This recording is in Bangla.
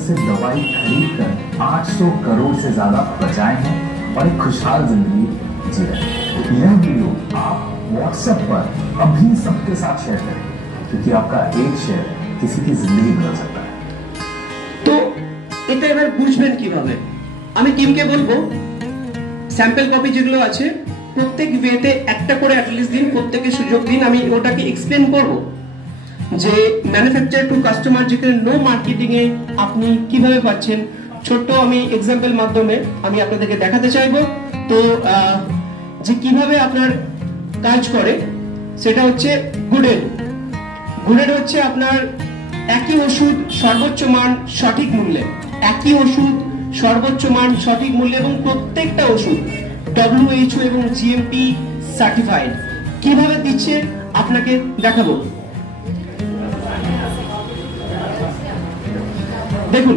से दवाई खरीद कर 800 करोड़ से ज्यादा बचाए हैं और एक खुशहाल जिंदगी जी रहे हैं। यह वीडियो आप व्हाट्सएप पर अभी सबके साथ शेयर करें, क्योंकि आपका एक शेयर किसी की जिंदगी बदल सकता है। তো এটা এবার বুঝবেন কিভাবে? আমি টিমকে বলবো স্যাম্পল কপি যেগুলো আছে প্রত্যেক ওয়েতে একটা করে অ্যাটলিস্ট দিন, প্রত্যেককে সুযোগ দিন। আমি ওটাকে এক্সপ্লেন করব যে ম্যানুফ্যাকচার টু কাস্টমার যেখানে নো মার্কেটিং এ আপনি কিভাবে পাচ্ছেন। ছোট্ট আমি এক্সাম্পল মাধ্যমে আমি আপনাদেরকে দেখাতে চাইবো। তো যে কিভাবে আপনার কাজ করে সেটা হচ্ছে গুডেল। গুডেল হচ্ছে আপনার একই ওষুধ সর্বোচ্চ মান সঠিক মূল্যে, একই ওষুধ সর্বোচ্চ মান সঠিক মূল্যে এবং প্রত্যেকটা ওষুধ WHO এবং GMP সার্টিফাইড। কিভাবে দিচ্ছে আপনাকে দেখাবো। দেখুন